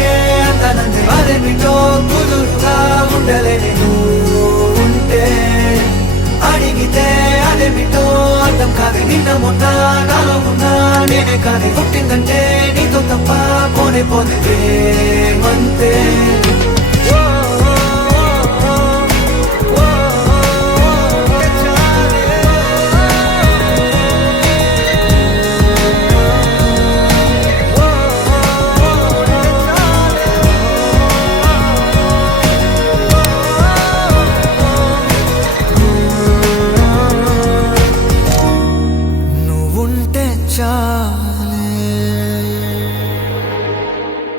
నాకే అంతనందే అదేమిటో కుదురుగా ఉండలేని ఉంటే అడిగితే అదేమిటో అర్థం కాదు నిన్న మొన్న నాలో ఉన్నా నేనే కానీ పుట్టిందంటే నీతో తప్ప పోనే పోతే మంతే